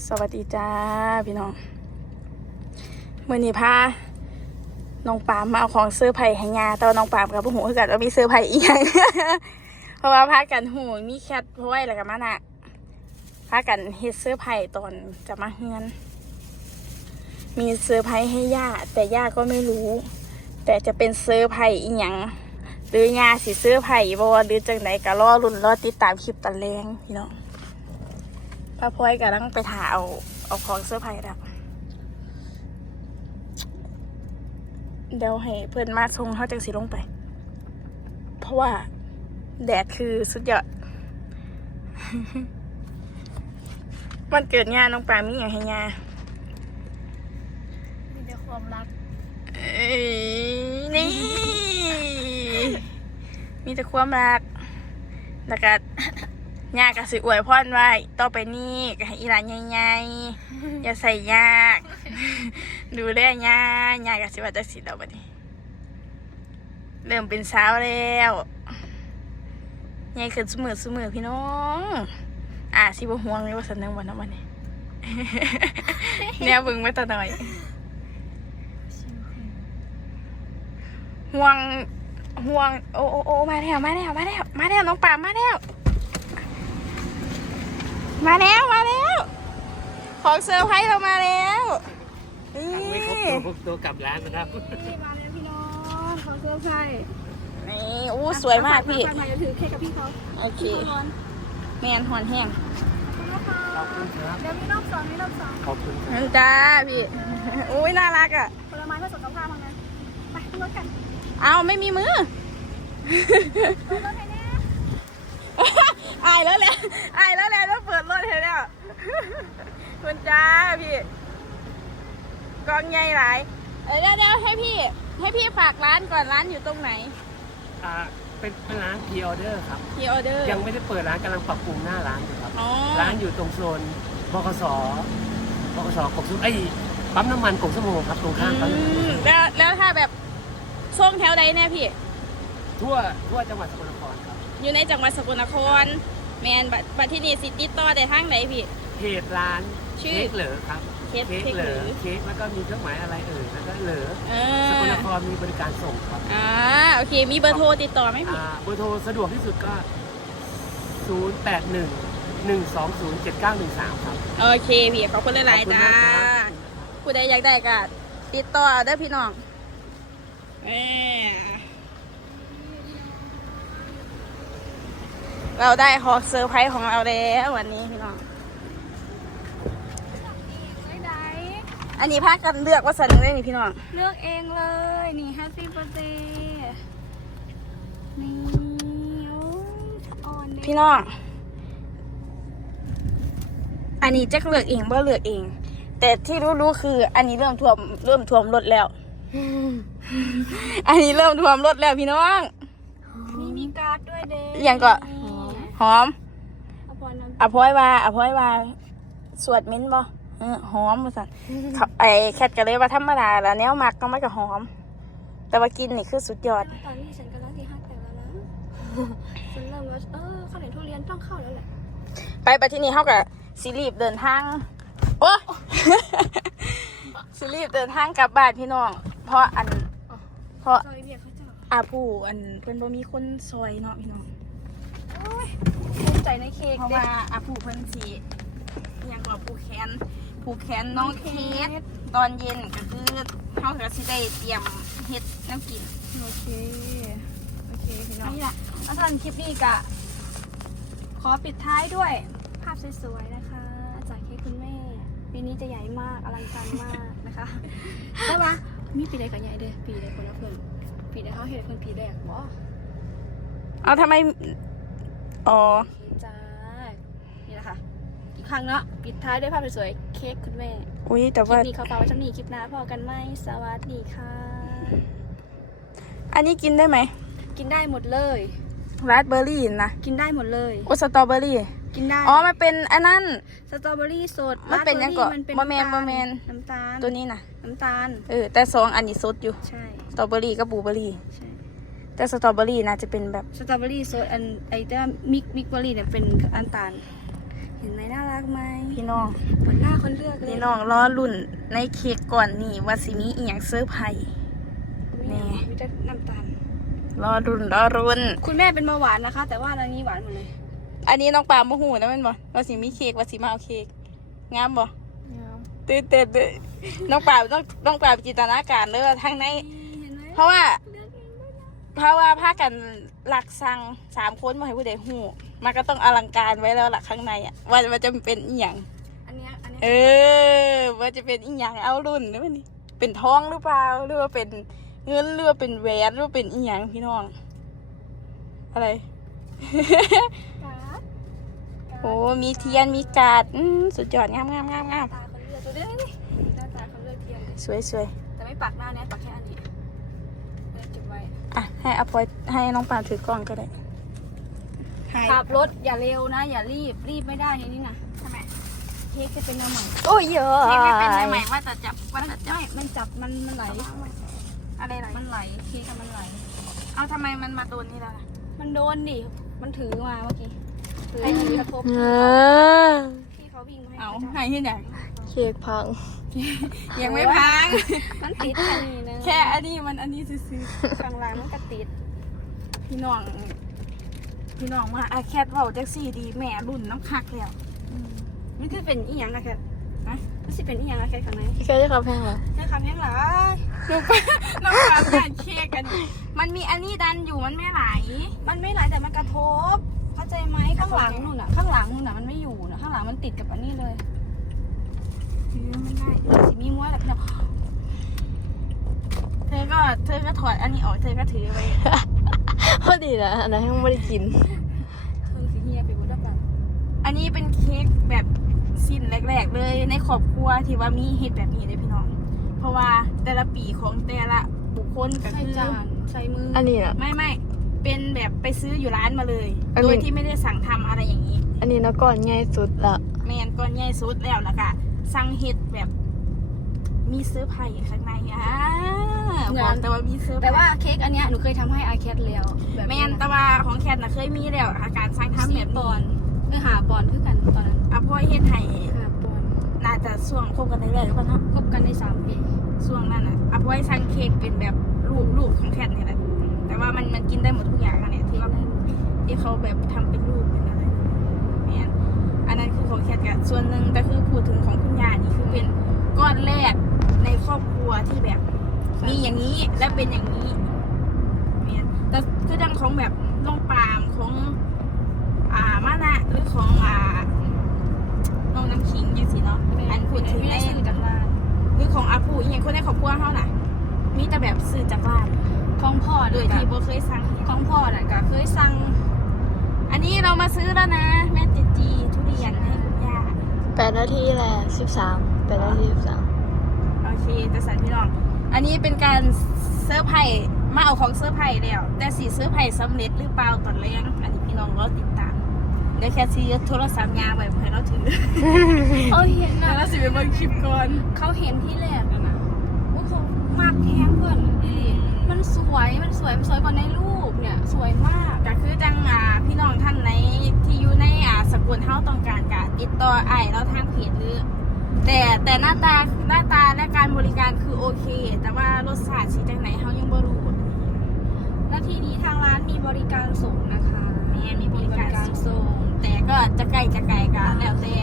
สวัสดีจ้าพี่น้องเมื่อนี้พาน้องปามมาเอาของเสื้อร์ไผ่ให้งาแต่ว่าน้องปามกับผู้หูกันว่ามีเสื้อไผ่อีกอย่างเพราะว่าพากันหูมีแคทพ้อยแล้วกันมาน่ะพากันเฮ็ดเสื้อร์ไผ่ตอนจะมาเฮือน มีเสื้อร์ไผ่ให้ย่าแต่ย่าก็ไม่รู้ แต่จะเป็นเสื้อไผ่อีหยังหรืองาสิเสื้อร์ไผ่บ่หรือจังไหนก็รอรุ่นรอติดตามคลิปตอนแรงพี่น้อง ป้าพลอยกำลังไปถาเอาเอาของเสื้อร์ไผ่แล้วเดี๋ยวให้เพื่อนมาส่งเขาจังสีลงไป เพราะว่า แดดคือสุดยอดมันเกิดงานน้องปามีอย่างให้งามีแต่ความรักเอ้ยนี่ มีแต่ความรักแล้วก็ ยากกสิอวยพรไว้ต่อไปนี้ก็ให้อีหลานใหญ่ๆอย่าใส่ยาก ดูแลยากยากกสิว่าจะสิเราบัดนี้เริ่มเป็นสาวแล้วใหญ่ขึ้นสมือสมือพี่น้อง อ่าสิบ่ห่วงเลยว่าสันนึงวันนั้นวันนี้แนวเบึงไว้ต่อหน่อยห่วงห่วงโอ้โอ้โอ้มาแล้วมาแล้วมาแล้วมาแล้วน้องปามมาแล้ว มาแล้วมาแล้ว ของเซอร์ไพรส์เรามาแล้วนี่สั่งไม่ครบตัวครบตัวกลับร้านนะครับนี่มาแล้วพี่น้องเขาเสื้อผ้านี่อู้สวยมากพี่มาจะถือเค้กกับพี่เขาโอเคพี่เขาร้อนแมนหอนแห้งขอบคุณนะคะขอบคุณครับเดี๋ยวมีรอบสองมีรอบสองขอบคุณครับนั่นจ้าพี่อุ้ยน่ารักอะผลไม้เพื่อสุขภาพมั้งนะไปขึ้นรถกัน เอาไม่มีมือขึ้นรถให้แน่ อายแล้วแหละอายแล้วแหละต้องเปิดรถให้แล้วคุณจ้าพี่กองใหญ่หลายเออเดี๋ยวเดี๋ยวให้พี่ ให้พี่ฝากร้านก่อนร้านอยู่ตรงไหน อ่าเป็นเป็นร้านพีออเดอร์ครับพี่ออเดอร์ยังไม่ได้เปิดร้านกำลังปรับปรุงหน้าร้านอยู่ครับอ๋อร้านอยู่ตรงโซนบกสบกสกบสุไอ้ยปั๊มน้ำมันกบสมงครับตรงข้ามปั๊มอืน้ำมันมแล้วแล้วถ้าแบบช่วงแถวใดเนี่ยพี่ ทั่วทั่วจังหวัดสกลนครครับ อยู่ในจังหวัดสกลนคร แมนบัดบัดที่นี่สิติดต่อได้ทางไหนพี่ เพจร้านชื่อ เค้กเหลอครับเค้กเค้กเค้กเหลเหลออเค้กแล้วก็มีเครื่องหมายอะไรเอ่ยแล้วก็เหลอเอสกลอนครมีบริการส่งครับอ่าโอเค มีเบอร์โทรติดต่อไหมพี่ อ่าเบอร์โทรสะดวกที่สุดก็ 0 8 1 1 2 0 7 9 1 3 ครับ โอเคพี่ขอบคุณหลายขอบคุณๆจ้ามากครับ ผู้ใดอยากได้ก็ติดต่อเอาเด้อพี่น้องเอ้ย เราได้ฮอกเซอร์ไพรส์ของเราแล้ววันนี้พี่น้อง ไม่ได้อันนี้พากันเลือกว่าสันเลยนี่พี่น้อง เลือกเองเลย นี่ Happy Birthday นี่โอ้ยอ่อนเด็กพี่น้อง อันนี้แจ็คเลือกเองบ่เลือกเอง แต่ที่รู้ๆคือ อันนี้เริ่มท่วมเริ่มท่วมรถแล้ว อันนี้เริ่มท่วมรถแล้วพี่น้อง นี่มีการ์ดด้วยเด็อหย่างก็ หอมเอาพอน้ำอะพอยว่าอะพอยว่า สวดมิ้นท์บ่เออหอมมาสั่นเขาไอแคทก็เลยว่าธรรมดาแล้วแนวมักก็ไม่ก็หอม แต่ว่ากินนี่คือสุดยอด ตอนนี้ฉันกำลังที่ห้าแต่แล้วนะฉันเริ่มว่าเออข้าวเหนียวทุเรียนต้องเข้าแล้วแหละ ไปไปที่นี่เขากับซีรีบเดินทาง โอ้ซีรีบเดินทางกลับบ้านพี่น้อง เพราะอัน เพราะซอยเบียร์เขาจะอาผู้อันเพิ่นบ่มีคนซอยเนาะพี่น้องโอ้ย ภูมิใจในเค้กเพราะเด็ว่าอาผู้เพิ่นสิอิหยังก็ผูกแขนผูกแขนน้องเคสตอนเย็นก็คือเฮาก็สิได้เตรียมเฮ็ดน้ำกินโอเค โอเคพี่น้องนี่แหละแล้วสำหรับคลิปนี้กะขอปิดท้ายด้วยภาพสวยๆนะคะ จากเค้กคุณแม่ปีนี้จะใหญ่มากอลังการมากนะคะแต่ว่ามีปีใดกับใหญ่เด้อปีใดคนละเพิ่นปีใดเขาเห็นเพิ่นปีแรกบ่เอาทำไม อ๋อ โอเคจ้า นี่แหละค่ะ อีกครั้งเนาะ ปิดท้ายด้วยภาพสวยๆ เค้กคุณแม่ อุ้ยแต่คลิว่า ปนี้เขาฝากไว้ช่ำนี้คลิปหน้าพอกันไหมสวัสดีค่ะ อันนี้กินได้ไหมกินได้หมดเลย ราสเบอร์รี่นะกินได้หมดเลย โอสตรอเบอร์รี่ กินได้ อ๋อ มันเป็นอันนั้น สตรอเบอรี่สดมันเป็นยังก่อนราสเบอรี่บ่แม่นำตาลบ่แม่นน้ำตาล ตัวนี้นะน้ำตาล เออ แต่สองอันนี้สดอยู่ ใช่ สตรอเบอรี่กับบลูเบอรี่ ใช่ แต่สตรอเบอรี่น่าจะเป็นแบบสตรอเบอรี่สดอันไอ้แต่ว่ามิกมิกเบอรี่เนี่ยเป็นอันตาล เห็นไหมน่ารักไหมพี่น้องเหมือนหน้าคนเลือกเลยพี่น้องรอรุ่นในเค้กก่อนนี่ว่าสิมีอีหยังเซอร์ไพรส์นี่มีแต่น้ำตาลรอรุ่นรอรุ่น คุณแม่เป็นเบาหวานนะคะ แต่ว่าอันนี้หวานหมดเลย อันนี้น้องปาล์มโมโหนะแมันบ่ว่าสิมีเค้กว่าสิมาเอาเค้กงามบ่ตื่นเต้นเลยน้องปาล์มต้องน้องปาล์มจินตนาการเลยว่าทางในเห็นไหมเพราะว่า เพราะว่าพากันหลักสั่งสามคนมาให้ผู้ใดหูมันก็ต้องอลังการไว้แล้วล่ะข้างในอะว่ามันจะเป็นอีหยังอันเนี้ยอันเนี้ยเออว่าจะเป็นอีหยังเอารุ่นหรือมันนี่เป็นทองหรือเปล่าหรือว่าเป็นเงินหรือว่าเป็นแหวนหรือว่าเป็นอีหยังพี่น้อง อะไรการ์ดโอ้มีเทียนมีการ์ดอืมสุดยอดงามงามงามงามตาเขาเลือกตัวเลือกนี่หน้าตาเขาเลือกเทียนเลยสวยสวยแต่ไม่ปักหน้าแนทปักแค่อันนี้เลือกเก็บไว้ อะให้อภอยให้น้องปานถือกล้องก็ได้ให้ขับรถอย่าเร็วนะ อย่ารีบรีบไม่ได้ในนี่นะทำไมเค้กจะเป็นแนวใหม่โอ้ยเยอะนี่ไม่ไม่เป็เป็นนไรไรใหใหม่ม่ว่าจะจับว่ามันจะจับไม่มันจับมันมันไหลอะไรไหนมันไหลเค้กอะมันไหลเอาทำไมมันมาโดนนี่ล่ะมันโดนดิมันถือมาเมื่อกี้ถือให้มันกระทบเออที่เขาวิ่งมาให้เอาเขาจับให้ที่ไหน เค้กพัง ยังไม่พัง มันติดแค่นี้นึงแค่อันนี้มันอันนี้ซื้อข้างหล่างมันก็ติดๆพี่น้อง พี่น้องมาอาแคทเว้าจักสี่ดีแม่รุ่นน้ำคักแล้วมันคือเป็นอีหยังนะแคทนะมันสิเป็นอีหยังนะแคทข้างในพี่เคยได้ครับแพงเหรอแค่คำแห้งหลายน้ำปลาผ่านเค้กกัน มันมีอันนี้ดันอยู่มันไม่ไหล มันไม่ไหลแต่มันกระทบ เข้าใจไหมข้างหลังนู่นน่ะ ข้างหลังนู่นน่ะมันไม่อยู่น่ะข้างหลังมันติดกับอันนี้เลย ถือไม่ได้สิมีม้วนแหละพี่น้องเธอก็เธอก็ถอดอันนี้ออกเธอก็ถือไว้พอดีนะอันนั้นยังไม่ได้กินเธอสิเฮียไปบุดแบบอันนี้เป็นเค้กแบบสิ้นแรกๆเลยในครอบครัวที่ว่ามีเฮ็ดแบบนี้เลยพี่น้อง เพราะว่าแต่ละปีของแต่ละบุคคลก็ใส่คือจานใส่มืออันนี้นะไม่ไม่เป็นแบบไปซื้ออยู่ร้านมาเลยอันนี้โดยที่ไม่ได้สั่งทำอะไรอย่างนี้ อันนี้นะก่อนง่ายสุดละแมนก้อนใหญ่สุดแล้วแล้วก็ สั่งเฮ็ดแบบ มีเสื้อร์ไผ่ข้างในอะบอกแต่ว่ามีเสื้อร์ไผ่แต่ว่าเค้กอันเนี้ยหนูเคยทำให้อาแคทแล้วแบบแมนแต่ว่าของแคทน่ะเคยมีแล้ว อาการสั่งทำทำแบแบบบนี้ปอนเนื้อหาปอนคือกันตอนนั้นอะพ่อเฮ็ดให้หาปอนน่าจะช่วงคบกันได้แรกหรือเปล่าเนาะคบกันได้สามปีช่วงนั้นอะอะพ่อให้สั่งเค้กเป็นแบบรูปรูปของแคทนี่แหละแต่ว่ามันมันกินได้หมดทุกอย่างอะเนี่ยที่ว่าที่เขาแบบทำเป็นรูปเป็นอะไรแมน อันนั้นคือของแคทกับส่วนหนึ่งแต่คือพูดถึงของคุณยานี่คือเป็นก้อนแรกในครอบครัวที่แบบ มีอย่างนี้และเป็นอย่างนี้แม่นแต่คือดังของแบบน้องปาล์มของอ่ามานะหรือของอ่าน้องน้ำขิงยังสิเนาะอันพูดถึงไม่ในได้ซื้อจากร้านหรือของอาภูอีกอย่างคนในครอบครัวเขาน่ะ มีแต่แบบซื้อจากร้านของพ่อโดโดยยที่ที่บ่เคยสั่งเฮ็ดของพ่อน่ะก็เคยสั่งอันนี้เรามาซื้อแล้วนะ แม่จิจีทุ เรียนให้คุณย่าแปดนาทีแหละสิบสามแปดนาทีสิบสามโอเคแต่สันพี่น้อง อันนี้เป็นการเซอร์ไพรส์มาเอาของเซอร์ไพรส์แล้ว แต่สีเซอร์ไพรส์สำเร็จหรือเปล่าตอนแรกอันนี้พี่น้องรอติดตามเดี๋ยวแค่ซีโทรศัพท์ยางไว้เพื่อเราถือเขาเห็นแล้นะวเราสิไปเบิ่งคลิปก่อนเขาเห็นที่แรกอะนะว่าเขามากแท้งเพื่อนอีหลีมันสวยมันสวยมันสวยกว่าในรูปเนี่ย สวยมากก็คือจังอ่าพี่น้องท่านไหนที่ เฮาต้องการกะติดต่อไอ้ายเราทางเพจหรือ แต่แต่หน้าตาหน้าตาและการบริการคือโอเค แต่ว่ารสชาติสิจังไหนเฮายังบ่รู้และทีนี้ทางร้านมีบริการส่งนะคะ แม่มีบริการส่งแต่ก็จะใกล้จะไกลกะแล้วแต่